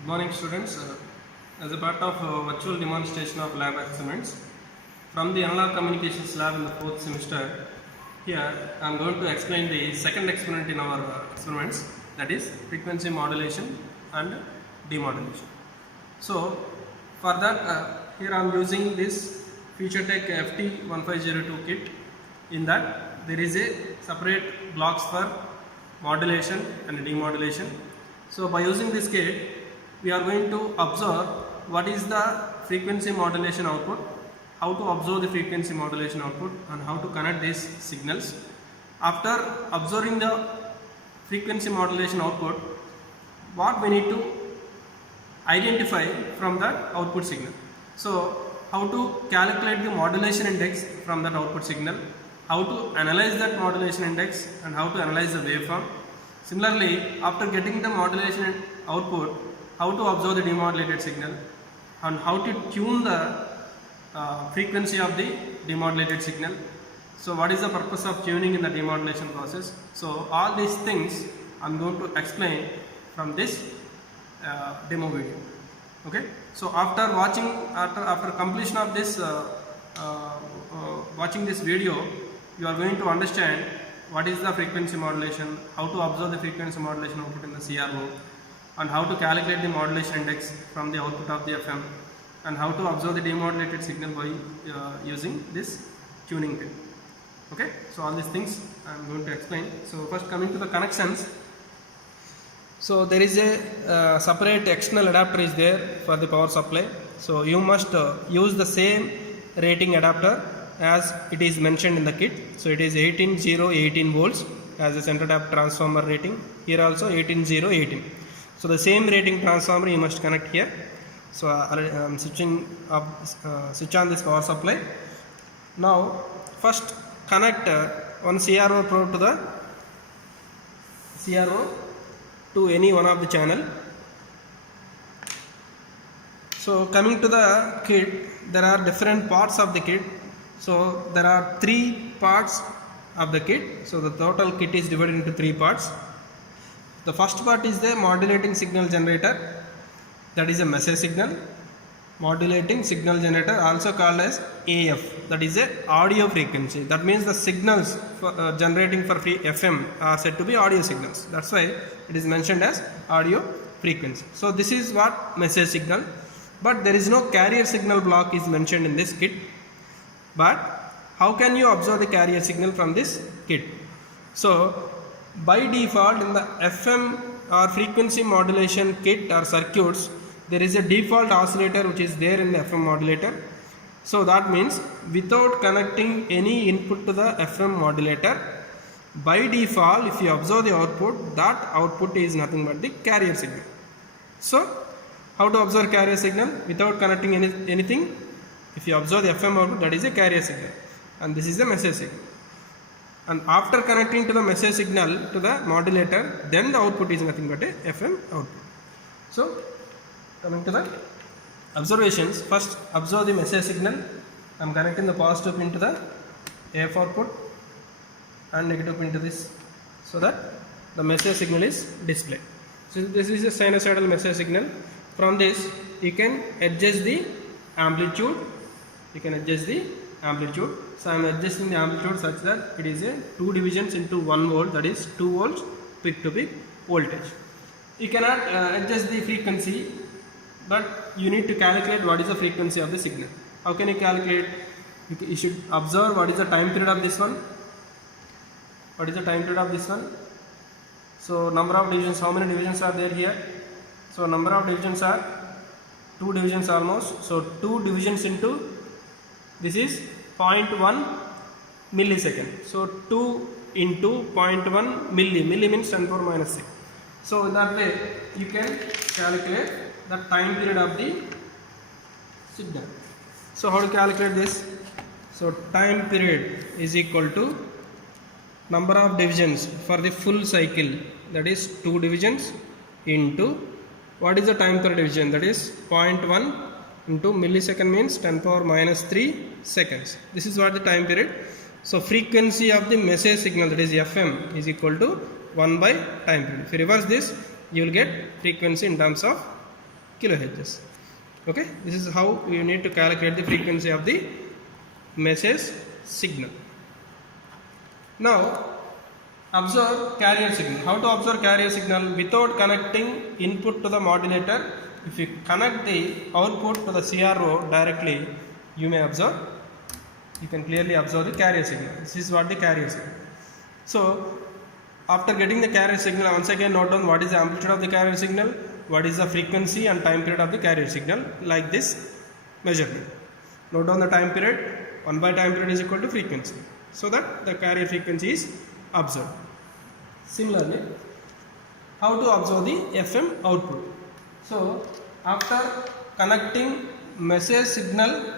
Good morning, students. As a part of virtual demonstration of lab experiments from the analog communications lab in the 4th semester, here I am going to explain the second experiment in our experiments, that is frequency modulation and demodulation. So for that, here I am using this FutureTech FT1502 kit. In that there is a separate blocks for modulation and demodulation. So by using this kit, we are going to observe what is the frequency modulation output, how to observe the frequency modulation output, and how to connect these signals. After observing the frequency modulation output, what we need to identify from that output signal. So how to calculate the modulation index from that output signal, how to analyze that modulation index, and how to analyze the waveform. Similarly, after getting the modulation output, how to observe the demodulated signal and how to tune the frequency of the demodulated signal. So what is the purpose of tuning in the demodulation process? So all these things I am going to explain from this demo video. Okay. So after completion of this watching this video, you are going to understand what is the frequency modulation, how to observe the frequency modulation output in the CRO, and how to calculate the modulation index from the output of the FM, and how to observe the demodulated signal by using this tuning kit. Okay, so all these things I am going to explain. So first, coming to the connections. So there is a separate external adapter is there for the power supply. So you must use the same rating adapter as it is mentioned in the kit. So it is 18 volts as a center tap transformer rating. Here also 18. So the same rating transformer you must connect here. So I am switching up, switch on this power supply. Now first connect one CRO probe to the CRO to any one of the channel. So coming to the kit, there are different parts of the kit. So there are 3 parts of the kit. So the total kit is divided into 3 parts. The first part is the modulating signal generator, that is a message signal. Modulating signal generator, also called as AF, that is a audio frequency. That means the signals for, generating for FM are said to be audio signals. That's why it is mentioned as audio frequency. So this is what message signal, but there is no carrier signal block is mentioned in this kit. But how can you observe the carrier signal from this kit? So by default in the FM or frequency modulation kit or circuits, there is a default oscillator which is there in the FM modulator. So that means without connecting any input to the FM modulator, by default if you observe the output, that output is nothing but the carrier signal. So how to observe carrier signal without connecting anything? If you observe the FM output, that is a carrier signal, and this is the message signal. And after connecting to the message signal to the modulator, then the output is nothing but a FM output. So coming to the observations, first observe the message signal. I am connecting the positive pin to the AF output and negative pin to this, so that the message signal is displayed. So this is a sinusoidal message signal. From this you can adjust the amplitude. So I am adjusting the amplitude such that it is a 2 divisions into 1 volt, that is 2 volts peak to peak voltage. You cannot adjust the frequency, but you need to calculate what is the frequency of the signal. How can you calculate? You should observe what is the time period of this one. So number of divisions, how many divisions are there here? So number of divisions are 2 divisions almost. So 2 divisions into this is 0.1 millisecond. So 2 into 0.1 milli means 10 power minus 6. So in that way you can calculate the time period of the signal. So how to calculate this? So time period is equal to number of divisions for the full cycle, that is 2 divisions into what is the time per division, that is 0.1 into millisecond means 10 power minus 3 seconds. This is what the time period. So frequency of the message signal, that is FM, is equal to 1 by time period. If you reverse this, you will get frequency in terms of kilohertz. Okay, this is how you need to calculate the frequency of the message signal. Now observe carrier signal. How to observe carrier signal without connecting input to the modulator? If you connect the output to the CRO directly, you may observe, you can clearly observe the carrier signal. This is what the carrier signal. So after getting the carrier signal, once again note down what is the amplitude of the carrier signal, what is the frequency and time period of the carrier signal, like this measurement. Note down the time period. 1 by time period is equal to frequency, so that the carrier frequency is observed. Similarly, how to observe the FM output? So after connecting message signal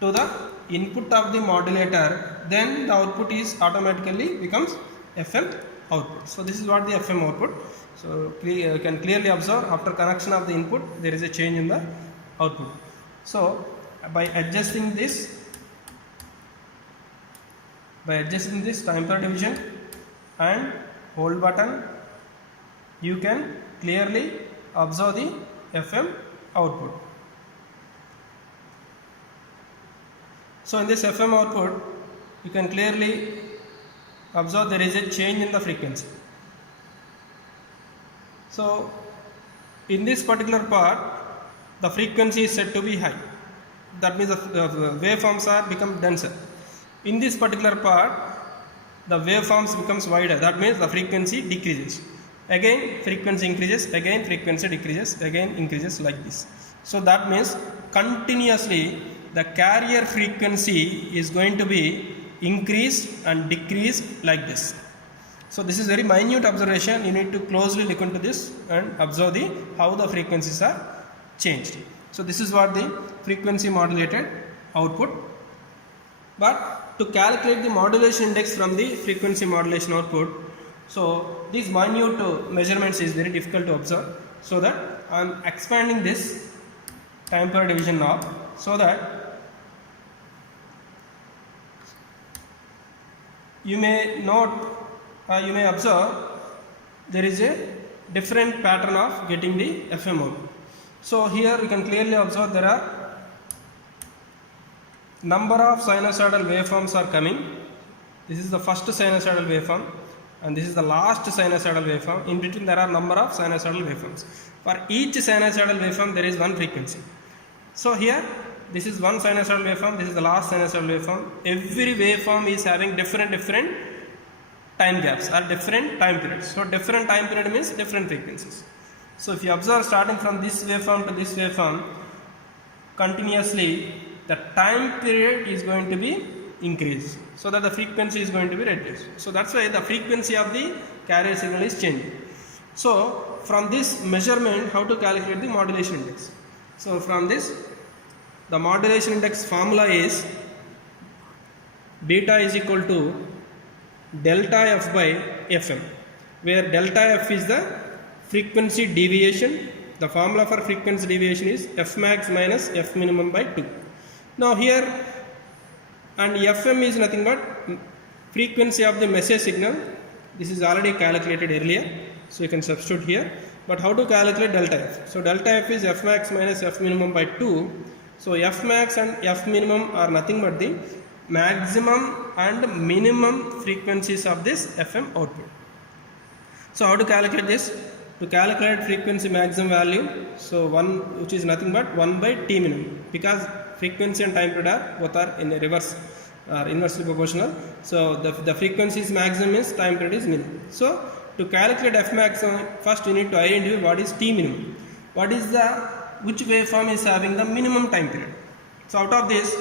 to the input of the modulator, then the output is automatically becomes FM output. So this is what the FM output. So you can clearly observe after connection of the input there is a change in the output. So by adjusting this time per division and hold button, you can clearly observe the FM output. So in this FM output, you can clearly observe there is a change in the frequency. So in this particular part, the frequency is said to be high. That means the waveforms are become denser. In this particular part, the waveforms becomes wider. That means the frequency decreases. Again frequency increases, again frequency decreases, again increases, like this. So that means continuously the carrier frequency is going to be increased and decreased like this. So this is very minute observation. You need to closely look into this and observe how the frequencies are changed. So this is what the frequency modulated output. But to calculate the modulation index from the frequency modulation output, so these minute measurements is very difficult to observe. So that I am expanding this time per division knob, so that you may observe there is a different pattern of getting the FM output. So here you can clearly observe there are number of sinusoidal waveforms are coming. This is the first sinusoidal waveform and this is the last sinusoidal waveform. In between there are number of sinusoidal waveforms. For each sinusoidal waveform there is one frequency. So here this is one sinusoidal waveform, this is the last sinusoidal waveform. Every waveform is having different time gaps or different time periods. So different time period means different frequencies. So if you observe starting from this waveform to this waveform, continuously the time period is going to be increased, so that the frequency is going to be reduced. So that's why the frequency of the carrier signal is changing. So from this measurement, how to calculate the modulation index? So from this, the modulation index formula is beta is equal to delta f by fm, where delta f is the frequency deviation. The formula for frequency deviation is f max minus f minimum by 2. Now here, and fm is nothing but frequency of the message signal. This is already calculated earlier, so you can substitute here. But how to calculate delta f? So delta f is f max minus f minimum by 2. So f max and f minimum are nothing but the maximum and minimum frequencies of this FM output. So how to calculate this? To calculate frequency maximum value, so which is nothing but 1 by T minimum, because frequency and time period are both are in a reverse or inversely proportional. So the frequency is maximum is time period is minimum. So to calculate f maximum, first you need to identify what is T minimum. Which waveform is having the minimum time period. So out of this,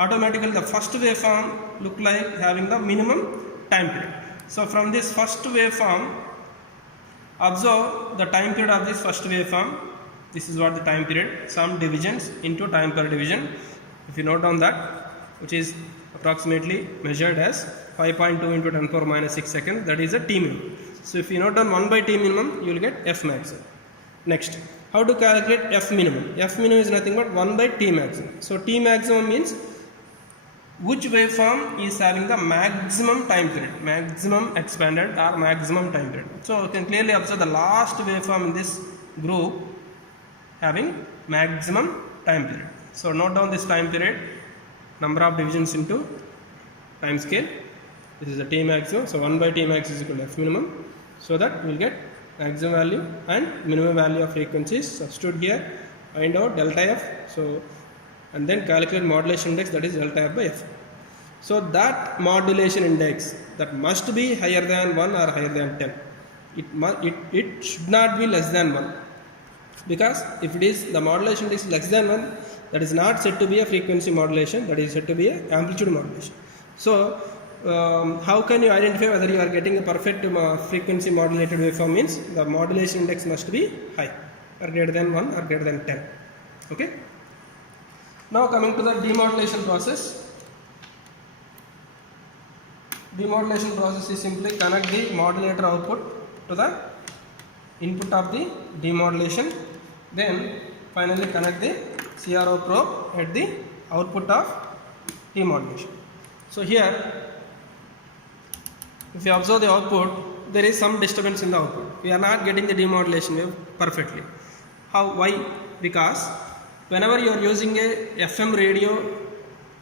automatically the first waveform look like having the minimum time period. So from this first waveform, observe the time period of this first waveform. This is what the time period, some divisions into time per division. If you note down that, which is approximately measured as 5.2 into 10 power minus 6 seconds, that is a T minimum. So if you note down 1 by T minimum, you will get f maximum. Next, how to calculate f minimum? F minimum is nothing but 1 by T maximum. So T maximum means which waveform is having the maximum time period, maximum expanded or maximum time period. So you can clearly observe the last waveform in this group having maximum time period. So note down this time period, number of divisions into time scale. This is the T maximum. So 1 by T max is equal to F minimum. So that we will get maximum value and minimum value of frequencies. Substitute here, find out delta F. So and then calculate modulation index, that is delta F by F. So that modulation index, that must be higher than 1 or higher than 10. It should not be less than 1, because if it is the modulation index is less than 1, that is not said to be a frequency modulation, that is said to be a amplitude modulation. So how can you identify whether you are getting a perfect frequency modulated waveform? Means the modulation index must be high, or greater than 1 or greater than 10. Okay. Now coming to the demodulation process. Demodulation process is simply connect the modulator output to the input of the demodulation, then finally connect the CRO probe at the output of demodulation. So here, if you observe the output, there is some disturbance in the output. We are not getting the demodulation wave perfectly. How? Why? Because whenever you are using a FM radio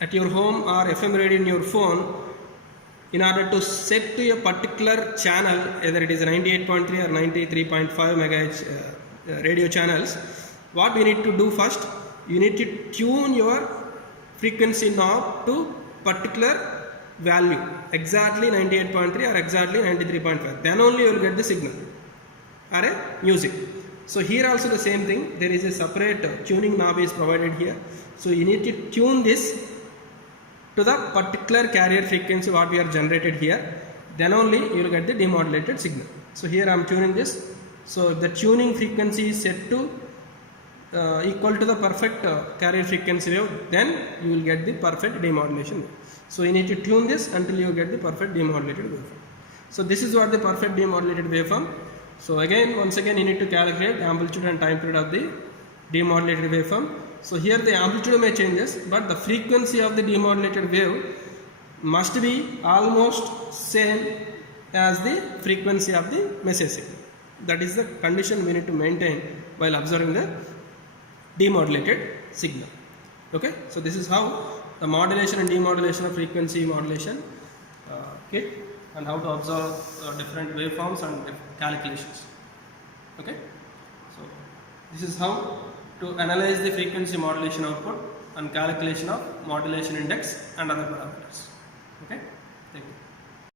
at your home or FM radio in your phone, in order to set to a particular channel, either it is 98.3 or 93.5 MHz radio channels, what we need to do first, you need to tune your frequency knob to particular value, exactly 98.3 or exactly 93.5. Then only you will get the signal or a music. So here also the same thing, there is a separate tuning knob is provided here. So you need to tune this to the particular carrier frequency what we are generated here, then only you will get the demodulated signal. So here I am tuning this. So if the tuning frequency is set to equal to the perfect carrier frequency wave, then you will get the perfect demodulation wave. So you need to tune this until you get the perfect demodulated waveform. So this is what the perfect demodulated waveform. So once again you need to calculate the amplitude and time period of the demodulated waveform. So here the amplitude may changes, but the frequency of the demodulated wave must be almost same as the frequency of the message signal. That is the condition we need to maintain while observing the demodulated signal. Okay, so this is how the modulation and demodulation of frequency modulation kit, and how to observe different waveforms and calculations. Okay, so this is how to analyze the frequency modulation output and calculation of modulation index and other parameters.